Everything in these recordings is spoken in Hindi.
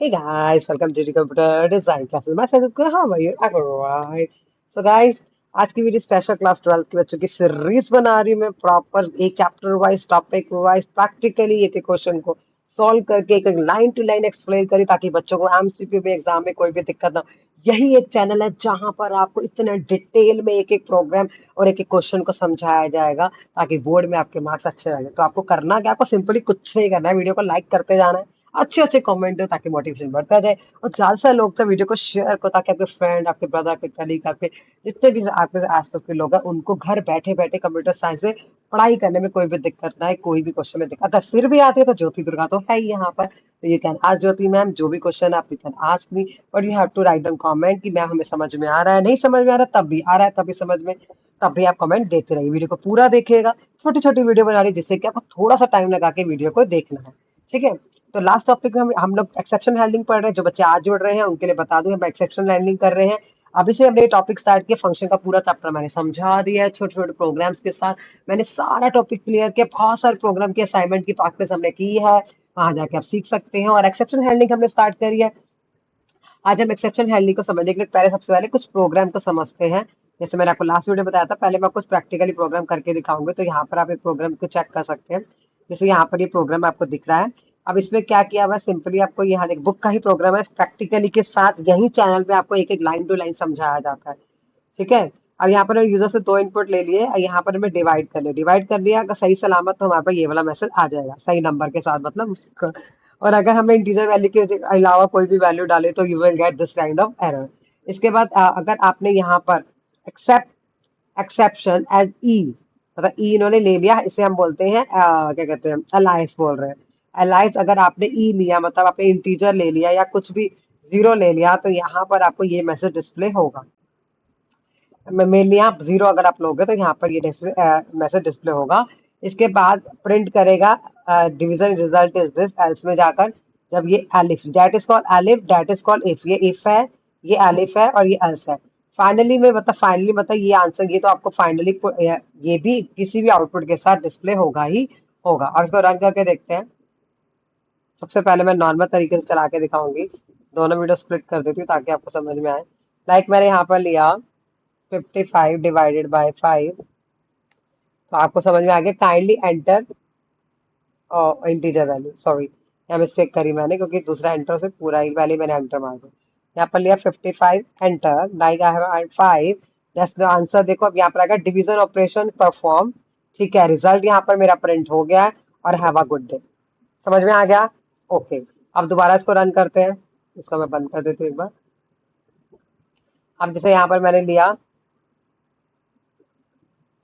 Hey guys, welcome to the Computer Design Classes. My name is Guru. How are you? I'm alright. So guys, आज की वीडियो स्पेशल क्लास 12 के बच्चों की सीरीज बना रही हूँ मैं प्रॉपर एक chapter wise topic wise practically एक एक क्वेश्चन को सॉल्व करके एक एक लाइन टू लाइन एक्सप्लेन करी ताकि बच्चों को एमसीक्यू में एग्जाम में कोई भी दिक्कत ना हो। यही एक चैनल है जहां पर आपको इतना डिटेल में एक एक प्रोग्राम और एक एक क्वेश्चन को समझाया जाएगा ताकि बोर्ड में आपके मार्क्स अच्छे रहेंगे। तो आपको करना क्या, आपको सिंपली कुछ नहीं करना है, वीडियो को लाइक करते जाना है, अच्छे अच्छे कमेंट दो ताकि मोटिवेशन बढ़ता जाए और ज्यादा से लोग तो वीडियो को शेयर करो ताकि आपके फ्रेंड, आपके ब्रदर, आपके कलीग, आपके जितने भी आपके आसपास के लोग हैं उनको घर बैठे बैठे कंप्यूटर साइंस में पढ़ाई करने में कोई भी दिक्कत ना है, कोई भी क्वेश्चन में दिक्कत अगर फिर भी आती है तो ज्योति दुर्गा तो है ही यहाँ पर। तो you can ask Jyoti ma'am जो भी क्वेश्चन आप you can ask me, but you have to write down comment कि मैम हमें समझ में आ रहा है, नहीं समझ में आ रहा है तब भी आ रहा है, तब भी समझ में, तब भी आप कमेंट देते रहिए। वीडियो को पूरा देखिएगा, छोटी छोटी वीडियो बना रही है जिससे कि आपको थोड़ा सा टाइम लगा के वीडियो को देखना है। ठीक है, तो लास्ट टॉपिक में हम लोग एक्सेप्शन हैंडलिंग पढ़ रहे हैं। जो बच्चे आज जुड़ रहे हैं उनके लिए बता दूं, हम एक्सेप्शन हैंडलिंग कर रहे हैं। अभी से हमने टॉपिक स्टार्ट किया, फंक्शन का पूरा चैप्टर मैंने समझा दिया है छोटे छोटे प्रोग्राम्स के साथ। मैंने सारा टॉपिक क्लियर किया, बहुत सारे प्रोग्राम की असाइनमेंट की प्रैक्टिस हमने की है, वहां जाके आप सीख सकते हैं। और एक्सेप्शन हैंडलिंग हमने स्टार्ट करी है। आज हम एक्सेप्शन हैंडलिंग को समझने के लिए पहले सबसे पहले कुछ प्रोग्राम को समझते हैं। जैसे मैंने आपको लास्ट वीडियो बताया था, पहले मैं कुछ प्रैक्टिकली प्रोग्राम करके दिखाऊंगी, तो यहाँ पर आप एक प्रोग्राम को चेक कर सकते हैं। जैसे यहाँ पर ये प्रोग्राम आपको दिख रहा है। अब इसमें क्या किया हुआ है, सिंपली आपको यहाँ एक बुक का ही प्रोग्राम है, प्रैक्टिकली के साथ यही चैनल पे आपको एक एक लाइन टू लाइन समझाया जाता है। ठीक है, अब यहाँ पर यूजर से दो इनपुट ले लिए और यहाँ पर हमें डिवाइड कर लिया, अगर सही सलामत तो हमारे पास ये वाला मैसेज आ जाएगा सही नंबर के साथ, मतलब और अगर हमें इंटीजर वैल्यू के अलावा कोई भी वैल्यू डाले तो you will get this kind of error. इसके बाद अगर आपने यहाँ पर एक्सेप्ट एक्सेप्शन एज ई, मतलब ई इन्होंने ले लिया, इसे हम बोलते हैं क्या कहते हैं, अलाइस बोल रहे हैं। अलाइस अगर आपने ई लिया, मतलब आपने इंटीजर ले लिया या कुछ भी जीरो ले लिया, तो यहाँ पर आपको ये मैसेज डिस्प्ले होगा। मेनली आप जीरो अगर आप लोगे तो यहाँ पर ये मैसेज डिस्प्ले होगा। इसके बाद प्रिंट करेगा division result is this, else में जाकर जब ये elif, that is called elif, that is called if, ये इफ है, ये एलिफ है और ये एल्स है। फाइनली में मतलब फाइनली मतलब ये आंसर, ये तो आपको फाइनली ये भी किसी भी आउटपुट के साथ डिस्प्ले होगा ही होगा। अब इसको रन करके देखते हैं। सबसे पहले मैं नॉर्मल तरीके से चला के दिखाऊंगी, दोनों वीडियो स्प्लिट कर देती हूँ ताकि आपको समझ में आए। लाइक मैंने यहाँ पर लिया 55 डिवाइडेड बाय 5, तो आपको समझ में आ गया। Kindly enter integer value, sorry यहाँ मिस्टेक करी मैंने क्योंकि दूसरा एंटर से पूरा ही वैल्यू मैंने एंटर मार दिया। यहाँ पर लिया 55 enter, like I have 5, that's the answer. देखो अब यहाँ पर आएगा डिवीजन ऑपरेशन परफॉर्म। ठीक है, रिजल्ट यहाँ पर मेरा प्रिंट हो गया है और हैव अ गुड डे। समझ में आ गया? ओके, अब दोबारा इसको रन करते हैं। इसको मैं बंद कर देती हूँ एक बार। अब जैसे यहाँ पर मैंने लिया,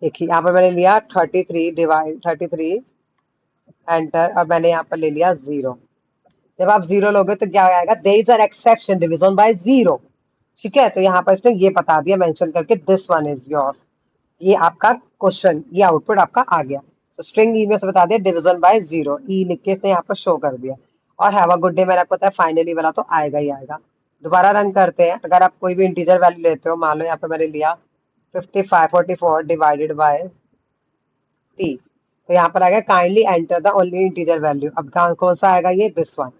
देखिए यहाँ पर मैंने लिया 33 एंटर, और मैंने यहाँ पर ले लिया जीरो। जब आप जीरो लोगे तो क्या आएगा, there is an exception division by zero. ठीक है, तो यहाँ पर इसने ये बता दिया मेंशन करके, दिस वन इज योर्स। ये आपका क्वेश्चन, ये आउटपुट आपका आ गया। तो स्ट्रिंग ई में से बता दिया डिवीजन बाय जीरो, ई लिख के इसने यहाँ पर शो कर दिया। और हैव अ गुड डे मैंने आपको बताया फाइनली वाला तो आएगा ही आएगा। दोबारा रन करते हैं। अगर आप कोई भी इंटीजर वैल्यू लेते हो, मान लो यहाँ पे मैंने लिया 44 डिवाइडेड बाय टी, तो यहाँ पर आ गया kindly enter the only integer value. अब कौन सा आएगा, ये दिस वन।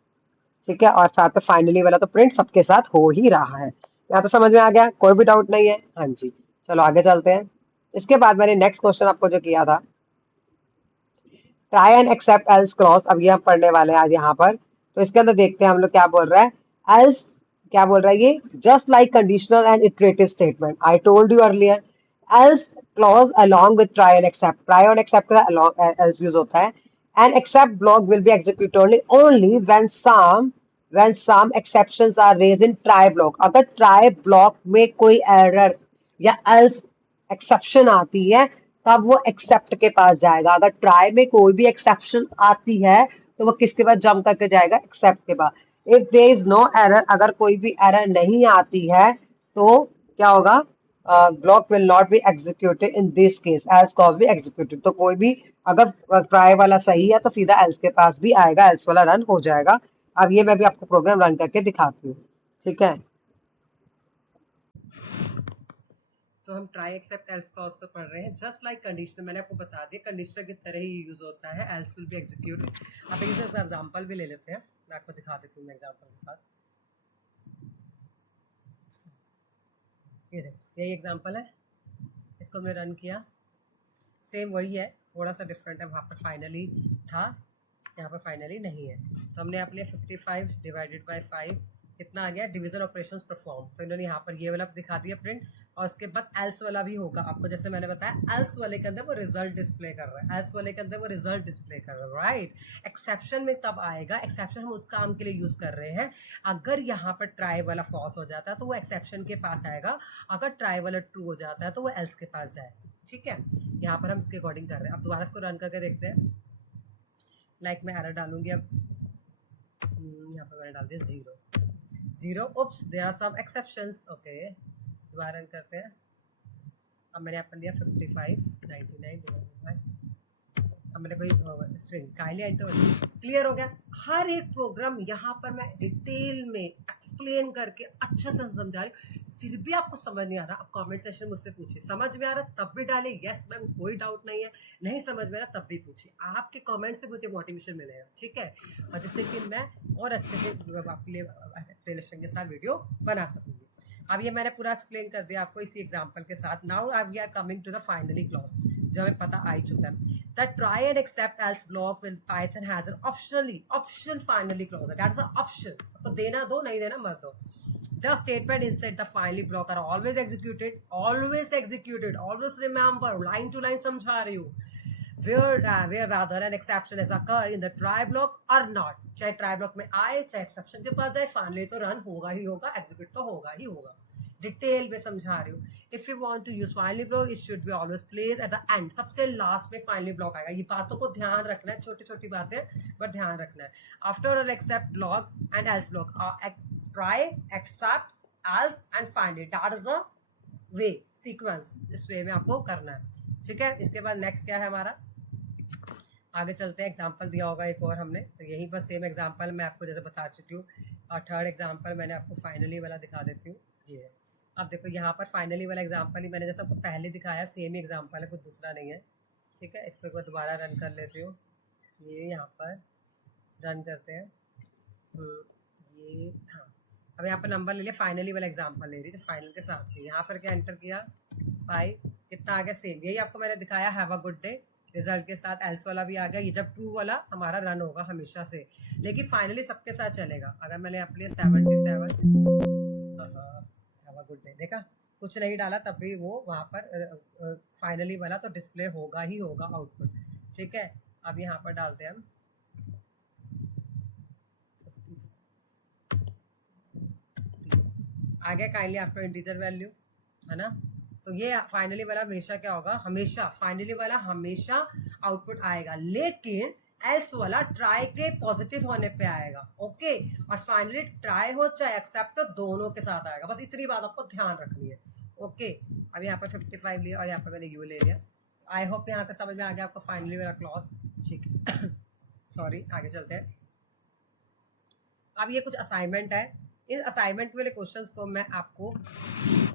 ठीक है, और साथ में फाइनली वाला तो प्रिंट सबके साथ हो ही रहा है। यहाँ तो समझ में आ गया, कोई भी डाउट नहीं है? हाँ जी, चलो आगे चलते हैं। इसके बाद मैंने नेक्स्ट क्वेश्चन आपको जो किया था, try and except else clause, अब ये हम पढ़ने वाले हैं आज यहाँ पर। तो इसके अंदर देखते हैं हम लोग क्या बोल रहा है। एल्स क्या बोल रहा है ये, just like conditional and iterative statement I told you earlier, else clause along with try and accept, try and accept का along else यूज होता है। and accept block will be executed only when some exceptions are raised in try block, अगर try block में कोई error या else एक्सेप्शन आती है तब वो एक्सेप्ट के पास जाएगा। अगर ट्राई में कोई भी एक्सेप्शन आती है तो वो किसके पास जंप करके जाएगा, एक्सेप्ट के पास। If there is no error, अगर कोई भी एरर नहीं आती है तो क्या होगा, block will not be executed in this case, else clause be executed. तो कोई भी अगर ट्राई वाला सही है तो सीधा एल्स के पास भी आएगा, एल्स वाला रन हो जाएगा। अब ये मैं भी आपको प्रोग्राम रन करके दिखाती हूँ। ठीक है, तो हम ट्राई एक्सेप्ट एल्स क्लॉज को पढ़ रहे हैं। जस्ट लाइक कंडीशनर, मैंने आपको बता दिया कंडीशनर की तरह ही यूज होता है, एल्स विल बी एग्जीक्यूटेड। अब एक एग्जांपल भी ले लेते हैं, आपको दिखा देती हूँ मैं एग्जाम्पल के साथ। ये देखो यही एग्जाम्पल है, इसको हमने रन किया, सेम वही है, थोड़ा सा डिफरेंट है, वहाँ पर फाइनली था, यहाँ पर फाइनली नहीं है। तो हमने आप लिया 55 डिवाइडेड बाई 5, कितना आ गया, डिवीजन ऑपरेशंस परफॉर्म। तो इन्होंने यहाँ पर ये वाला दिखा दिया प्रिंट, और उसके बाद एल्स वाला भी होगा आपको, जैसे मैंने बताया एल्स वाले के अंदर वो रिजल्ट डिस्प्ले कर रहा है, एल्स वाले के अंदर वो रिजल्ट डिस्प्ले कर रहा है, राइट। एक्सेप्शन में तब आएगा, एक्सेप्शन हम उस काम के लिए यूज कर रहे हैं, अगर यहाँ पर ट्राई वाला फॉल्स हो जाता है तो वो एक्सेप्शन के पास आएगा, अगर ट्राई वाला ट्रू हो जाता है तो वो एल्स के पास जाएगा, ठीक है। यहाँ पर हम इसके अकॉर्डिंग कर रहे हैं। अब दोबारा इसको रन करके देखते हैं। लाइक मैं एरर डालूंगी अब, यहाँ पर मैंने डाल दिया 0, oops there are some exceptions, okay दोबारा रन करते हैं। अब मैंने यहाँ पर लिया 55 99 डिवाइडेड बाय, अब मैंने कोई स्ट्रिंग काइंडली एंटर, क्लियर हो गया। हर एक प्रोग्राम यहाँ पर मैं डिटेल में एक्सप्लेन करके अच्छे से समझा रही हूँ, फिर भी आपको समझ नहीं आ रहा, आप कमेंट सेक्शन में मुझसे पूछिए, समझ में आ रहा तब भी डालिए यस मैम कोई डाउट नहीं है, नहीं समझ में आ रहा तब भी पूछिए, आपके कमेंट से मुझे मोटिवेशन मिलेगा, ठीक है, और जिससे कि मैं और अच्छे से आपके लिए एक्सप्लेनेशन के साथ वीडियो बना सकूँगी। अब ये मैंने पूरा एक्सप्लेन कर दिया आपको इसी एग्जांपल के साथ। Now we are coming to the finally clause, जो हमें पता आ ही चुका है। The try and except else block with Python has an optional finally clause, that is the option, तो देना दो नहीं देना मत दो। The statement inside the finally block are always executed, always remember, line to line समझा रही हूँ, where rather an exception is occur in the try block or not, चाहे try block में आए चाहे exception के पास जाए, finally तो run होगा ही होगा, execute तो होगा ही होगा, डिटेल में समझा रही हूँ। If you want to use finally block it should be always place at the end, सबसे लास्ट में फाइनली ब्लॉक आएगा, ये बातों को ध्यान रखना है, छोटी छोटी बातें बट ध्यान रखना है। After all except block and else block, try except else and finally, that is a way sequence, इस वे में आपको करना है, ठीक है। इसके बाद नेक्स्ट क्या है हमारा, आगे चलते हैं। एग्जाम्पल दिया होगा एक और हमने, तो यही बस सेम एग्जाम्पल मैं आपको जैसे बता चुकी हूँ, और थर्ड एग्जाम्पल मैंने आपको फाइनली वाला दिखा देती हूँ, जी है। अब देखो यहाँ पर फाइनली वाला एग्जाम्पल ही मैंने जैसे आपको पहले दिखाया, सेम ही एग्जाम्पल है, कुछ दूसरा नहीं है, ठीक है। इसको एक बार दोबारा रन कर लेती हूँ, ये यहाँ पर रन करते हैं, ये हाँ, अब यहाँ पर नंबर ले लिया, फाइनली वाला एग्जाम्पल ले रही है, फाइनल के साथ यहाँ पर क्या एंटर किया 5, कितना आ गया सेम, यही आपको मैंने दिखाया, have a good day, result के साथ एल्स वाला भी आ गया, ये जब ट्रू वाला हमारा रन होगा हमेशा से, लेकिन फाइनली सबके साथ चलेगा। अगर मैंने अपने 77 हैव अ गुड डे, देखा कुछ नहीं डाला तब भी वो वहाँ पर फाइनली वाला तो डिस्प्ले होगा ही होगा आउटपुट, ठीक है। अब यहाँ पर डालते हैं हम आगे काइंडली आफ्टर इंटीजर वैल्यू, है ना। तो ये फाइनली वाला हमेशा क्या होगा, हमेशा फाइनली वाला हमेशा आउटपुट आएगा, लेकिन एल्स वाला ट्राई के पॉजिटिव होने पे आएगा, ओके। और फाइनली ट्राई हो चाहे एक्सेप्ट तो दोनों के साथ आएगा, बस इतनी बात आपको ध्यान रखनी है, ओके। अब यहाँ पर 55 लिया और यहाँ पर मैंने यू ले लिया। आई होप यहाँ तक समझ में आ गया आपको फाइनली वाला क्लॉज, ठीक है। सॉरी, आगे चलते हैं। अब ये कुछ असाइनमेंट है, इस असाइनमेंट वाले क्वेश्चंस को मैं आपको,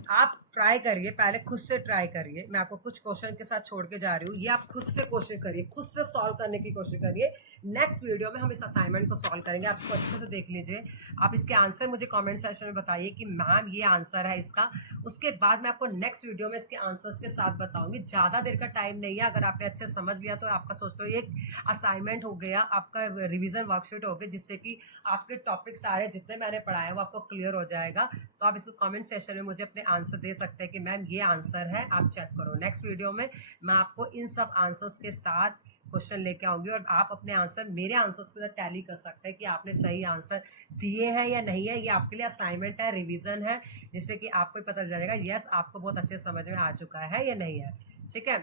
आप ट्राई करिए, पहले खुद से ट्राई करिए, मैं आपको कुछ क्वेश्चन के साथ छोड़ के जा रही हूँ, ये आप खुद से कोशिश करिए, खुद से सॉल्व करने की कोशिश करिए। नेक्स्ट वीडियो में हम इस असाइनमेंट को सॉल्व करेंगे, आप इसको अच्छे से देख लीजिए, आप इसके आंसर मुझे कमेंट सेक्शन में बताइए कि मैम ये आंसर है इसका, उसके बाद मैं आपको नेक्स्ट वीडियो में इसके आंसर्स के साथ बताऊंगी। ज़्यादा देर का टाइम नहीं है, अगर आपने अच्छे समझ लिया तो आपका सोच लो ये असाइनमेंट हो गया, आपका रिविजन वर्कशीट हो गया, जिससे कि आपके टॉपिक सारे जितने मैंने पढ़ाए वो आपको क्लियर हो जाएगा। तो आप इसको कमेंट सेक्शन में मुझे अपने आंसर दे सकते हैं कि मैम ये आंसर है, आप चेक करो। नेक्स्ट वीडियो में मैं आपको इन सब आंसर्स के साथ क्वेश्चन लेके आऊंगी और आप अपने आंसर मेरे आंसर्स के साथ टैली कर सकते हैं कि आपने सही आंसर दिए हैं या नहीं है। ये आपके लिए असाइनमेंट है, रिवीजन है, जिससे कि आपको पता चल जाएगा यस आपको बहुत अच्छे समझ में आ चुका है या नहीं है, ठीक है।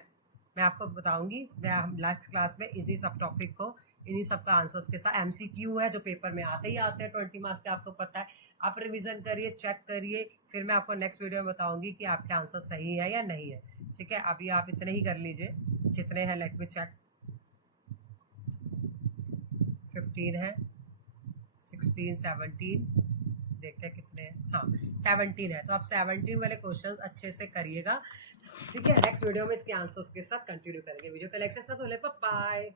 मैं आपको बताऊंगी, मैं हम नेक्स्ट क्लास में इसी सब टॉपिक को, इन्हीं सब का आंसर्स के साथ, एमसीक्यू है जो पेपर में आते ही आते हैं 20 मार्क्स के, आपको पता है, आप रिवीजन करिए, चेक करिए, फिर मैं आपको नेक्स्ट वीडियो में बताऊंगी कि आपके आंसर सही है या नहीं है, ठीक है। अभी आप इतने ही कर लीजिए जितने हैं, लेट मी चेक, 15 है, 16, 17, देखते हैं कितने हैं, हाँ 17 है, तो आप 17 वाले क्वेश्चन अच्छे से करिएगा, ठीक है। नेक्स्ट वीडियो में इसके आंसर्स के साथ कंटिन्यू करेंगे। वीडियो का लेक्चर साथ, बाय।